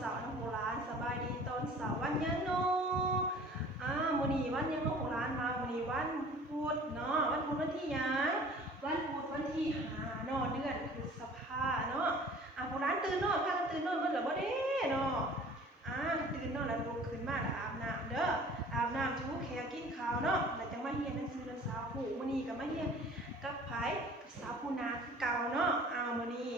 เสาร์นะโบราณสบายดีตอนเสาร์วันยังเนาะมื้อนี้วันยังเนาะโบราณมามื้อนี้วันพุธเนาะวันพุธวันที่หยังวันพุธวันที่5เนาะเดือนพฤษภาเนาะโบราณตื่นเนาะพากันตื่นเนาะมันละบ่เด้เนาะตื่นเนาะแล้วลุกขึ้นมาแล้วอาบน้ำเด้ออาบน้ำถูแขนกินข้าวเนาะแล้วจังมาเรียนหนังสือเรื่องสาวผู้มื้อนี้ก็มาเรียนกับไผกับสาวผู้นาคือเก่าเนาะมื้อนี้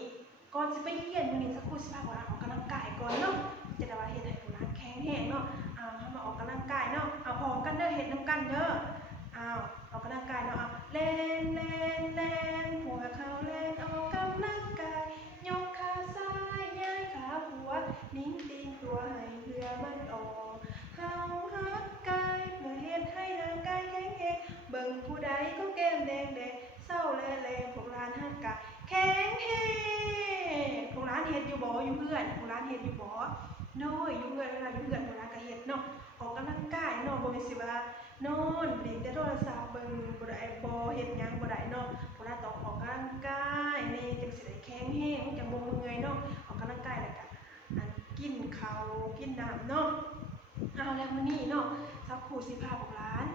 ก่อนสิไปเรียนมื้อนี้สักครู่สิพาโบราณออกกำลังกายก่อนเนาะจะได้ว่าเฮ็ดให้โบราณแข็งแรงเนาะเฮามาออกกำลังกายเนาะพร้อมกันเด้อเฮ็ดนำกันเด้อออกกำลังกายเนาะเล่นเล่นเล่นหัวเข่าเล่นออกกำลังกายยกขาซ้ายย้ายขาขวานิ่งตีนตัวให้เรือมันออกเฮาฮักกายเพื่อเฮ็ดให้ร่างกายแข็งแรงเบิ่งผู้ใดก็แก้มแดงแดงเศร้าแลพวกหลานฮักกายแข็งแรงพวกหลานเฮ็ดอยู่บ่อยู่เพื่อนพวกหลานเฮ็ดอยู่บ่น้อยอยู่เพื่อนเวลาอยู่เพื่อนพวกหลานก็เฮ็ดเนาะออกกำลังกายเนาะบ่แม่นสิว่านอนเล่นแต่โทรศัพท์เบิ่งบ่ได้บ่เฮ็ดหยังบ่ได้เนาะพวกหลานต้องออกกำลังกายนี่จังสิได้แข็งแรงจังบ่เมื่อยเนาะออกกำลังกายแล้วก็กินข้าวกินน้ำเนาะแล้วมื้อนี้เนาะสักครู่สิพาพวกหลาน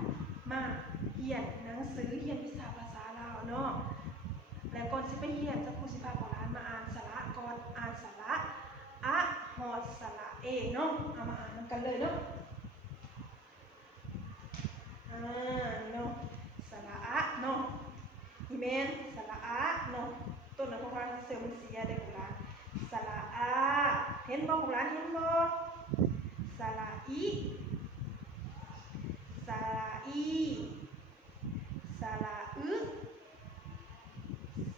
มาเรียนหนังสือเรียนวิชาภาษาลาวเนาะแล้วก่อนสิไปเรียนสักครู่สิพาพวกหลานมาอ่านสระก่อนอ่านสระอะฮอดสระเอเนาะมาอ่านกันเลยเนาะเนาะสระอะเนาะอีเมนสระอะเนาะต้นนั้นพวกหลานเสือมันเสียเด้อพวกหลานสระอะเห็นบ่พวกหลานเห็นบ่สระอีสระอีสระอึ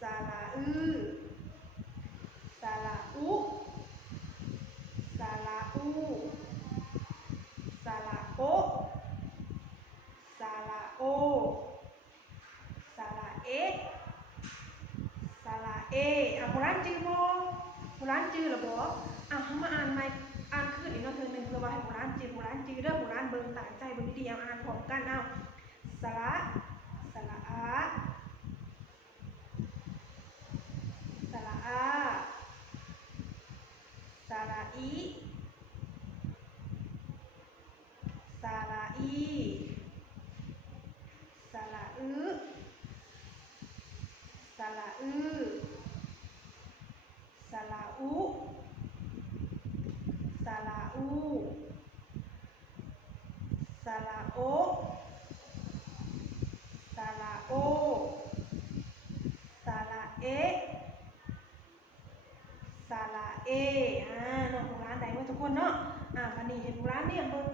สระอืสระอุสระอูสระโอสระโอสระเอสระเอโบราณจื้อบ่โบราณจื้อหรือบ่เฮามาอ่านใหม่อ่านขึ้นอีกเนาะเทื่อนึงเพื่อว่าให้โบราณจื้อเด้อโบราณเบิ่งตั้งใจเบิ่งดีๆอ่านพร้อมกันสระสระอาสระอาสระอีสระอีสระอึสระอือสระอุสระอูสระโอสระโอสระเอสระเอเนาะพวกหลานได้บ่ทุกคนเนาะบัดนี้เห็นพวกหลานเนี่ยเบิ่ง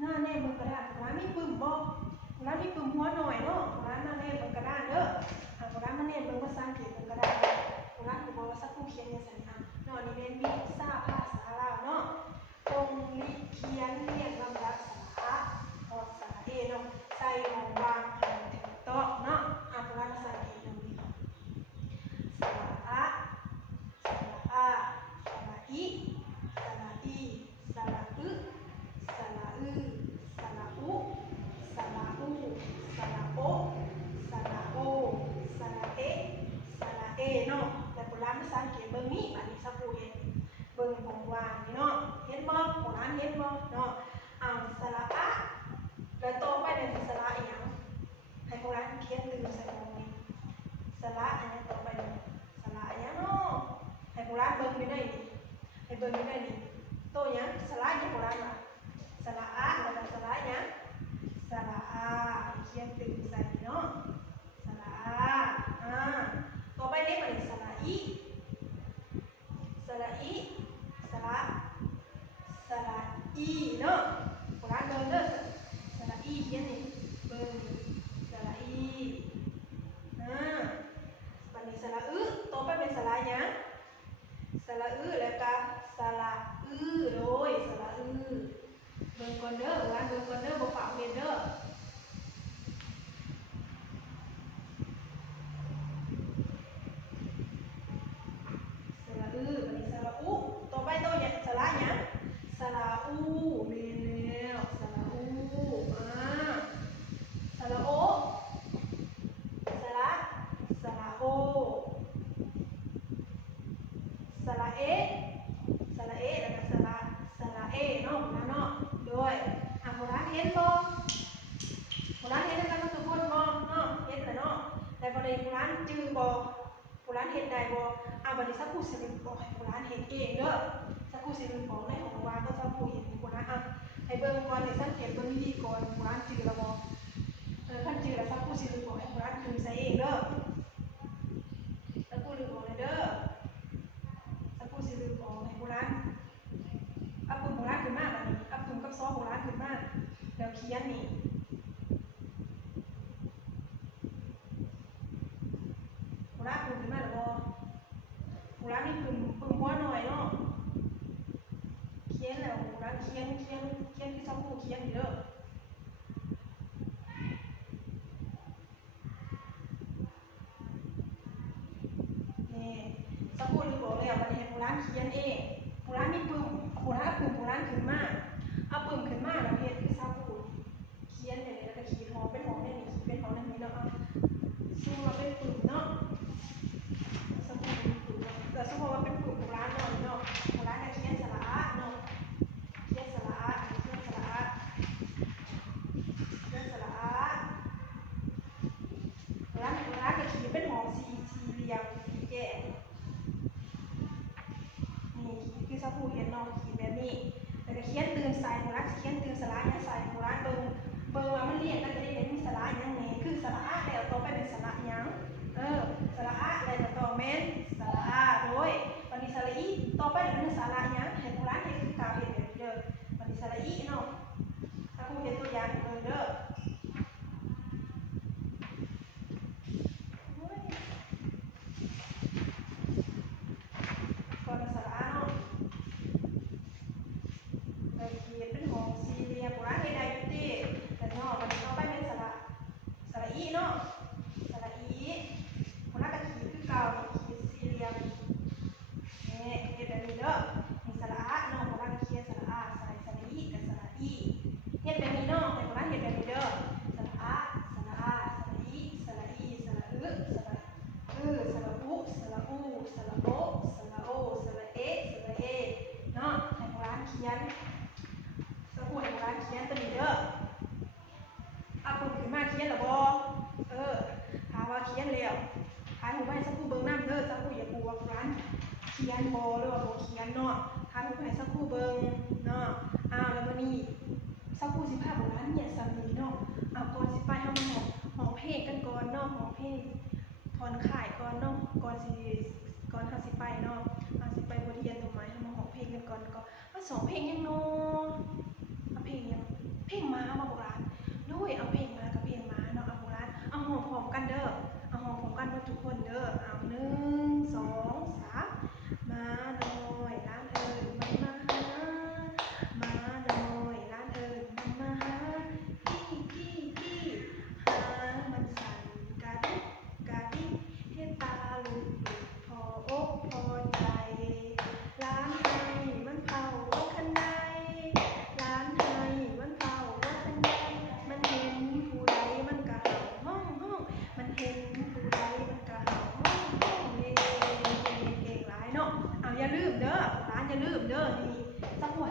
หน้าแน่เบิ่งกระดาษพวกหลานมีปึ้มบ่พวกหลานมีปึ้มหัวหน่อยเนาะพวกหลานมาแน่เบิ่งกระดาษเด้อพวกหลานมาแน่เบิ่งภาษาอังกฤษเบิ่งกระดาษพวกหลานสิบอกว่าสักครู่เขียนจังซั่นเนาะนี่แม่นวิชาภาษาลาวเนาะตรงนี้เขียนเรียงลำดับสระฮอดสระเอเนาะใส่หม้องวางให้ถูกต้องเนาะพวกหลานภาษาอังกฤษเนาะสระอะสระอาสระอิสระอีสระอึสระอือสระอุสระอูสระโอสระโอสระเอสระเอเนาะแต่โบราณภาษาอังกฤษเบิ่งนี่บัดนี้สักครู่เห็นเบิ่งของวางนี่เนาะเห็นบ่โบราณเห็นบ่เนาะสระอะแล้วต่อไปเนี่ยสระอีหยังให้โบราณเขียนตื่นใส่ตรงนี้สระอันนี้ต่อไปเนี่ยสระอีหยังเนาะให้โบราณเบิ่งอยู่ได้นี่ให้เบิ่งอยู่ได้นี่โตหยังสระอีหยังโบราณว่าสระอะแล้วก็สระอีหยังสระอาเขียนตื่นใส่เนาะสระอาต่อไปนี้มันสระอีสระอีสระสระอีเนาะโบราณเบิ่งเด้อสระอีเขียนนี่เบิ่งสระอีบัดนี้สระอึต่อไปเป็นสระหยังสระอึแล้วก็สระอือโดยสระอือเบิ่งก่อนเด้อโบราณเบิ่งก่อนเด้อบ่ฝากเฮ็ดเด้อสระอือบัดนี้สระอุต่อไปตัวหยังสระหยังสระอูแม่นแล้วสระอูสระโอสระโอสระเอสระเอแล้วก็สระ จื้อบ่โบราณเฮ็ดได้บ่บัดนี้สักครู่สิเป็นบอกให้โบราณเฮ็ดเองเด้อสักครู่สิเป็นบอกในของว่าก็สักครู่เห็นโบราณให้เบิ่งก่อนให้สังเกตเบิ่งดีๆก่อนโบราณจื้อแล้วบ่คันจื้อแล้วสักครู่สิเป็นบอกให้โบราณจื้อใส่เองเด้อสักครู่ลืมบอกเลยเด้อสักครู่สิลืมบอกให้โบราณเอาปึ้มโบราณขึ้นมาบัดนี้เอาปึ้มกับซอโบราณขึ้นมาแล้วเขียนนี่โบราณปึ้มขึ้นมาแล้วบ่โบราณนี่ปึ้มหัวหน่อยเนาะเขียนแล้วโบราณเขียนที่สักครู่เขียนนี่เด้อนี่สักครู่ลืมบอกแล้วบัดนี้ให้โบราณเขียนเองโบราณนี่ปึ้มโบราณเอาปึ้มโบราณขึ้นมาเอาปึ้มขึ้นมาแล้วเฮ็ดคือสักครู่เขียนเนี่ยแล้วก็ขีดหอเป็นหอในนี่ขีดเป็นหอในนี้แล้วสู้มาเป็นปึ้มเนาะสมมติเป็นปึ้มแต่สมมติว่าเป็นปึ้มโบราณเนาะโบราณก็เขียนสระอะเนาะเขียนสระอะเขียนสระอะเขียนสระอะโบราณก็ขีดเป็นหอสี่เหลี่ยมสี่แยกนี่คือสักครู่เห็นเนาะขีดแบบนี้แล้วก็เขียนตื่นใส่โบราณเขียนตื่นสระเนี่ยใส่โบราณเบิ่งว่ามันเรียกก็จะได้เห็นมีสระหยังแหน่คือสระอะแล้วต่อไปเป็นสระหยังสระอะแล้วก็ต่อแม่นสระอะโดยวันนี้สระอีต่อไปเป็นสระหยังให้โบราณเฮ็ดคือเก่าเฮ็ดแบบเดิมวันนี้สระอีเนาะถ้าครูเฮ็ดตัวอย่างให้เบิ่งเด้อก่อนสระอะเนาะแล้วขีดเป็นหอสี่เหลี่ยมโบราณเฮ็ดได้อยู่ติแล้วเนาะวันนี้ต่อไปเป็นสระอีเนาะสระอีโบราณก็ขีดคือเก่าขีดสี่เหลี่ยมนี่เฮ็ดแบบนี้เด้อมีสระอะเนาะโบราณก็เขียนสระอะสระอีกับสระอีเฮ็ดแบบนี้เนาะให้โบราณเฮ็ดแบบนี้เด้อสระอะสระอะสระอีสระอีสระอึสระสระอุสระอูสระโอสระโอสระเอสระเอเนาะให้โบราณเขียนสะกดให้โบราณเขียนตัวนี้เด้อเอาปึ้มขึ้นมาเขียนแล้วบ่ถามว่าเขียนแล้วถามหูไปสักครู่เบิ่งน้ำเด้อสักครู่อย่าปูว่าร้านเขียนบ่หรือว่าบ่เขียนเนาะถามหูไปสักครู่เบิ่งเนาะแล้วมื้อนี้สักครู่สิพาโบราณเนี่ยสามีเนาะก่อนสิไปเฮามาห้องเพลงกันก่อนเนาะห้องเพลงผ่อนคลายก่อนเนาะก่อนเฮาสิไปเนาะสิไปบทเรียนตรงไหนเฮามาห้องเพลงกันก่อนสองเพลงยังเนาะเอาเพลงยังเพลงม้ามาโบราณด้วยเอาเพลงม้ากับเพลงม้าเนาะเอาโบราณเอาห้องพร้อมกันเด้อเอาห้องพร้อมกันหมดทุกคนเด้อเอา1 2 3ม้าน้อยล้านเอิญมันมาหาม้าน้อยล้านเอิญมันมาหากี้หามันสั่นกะดิเฮ็ดตาลุกพออกพอใจล้านให้มันเผาว่าคันใดล้านให้มันเผาว่าคันใดมันเห็นผู้ใดมันก็เห่าห้องมันเห็นผู้ใดมันก็เห่าห้องเก่งหลายเนาะอย่าลืมเด้อร้านอย่าลืมเด้อนี่สักหัว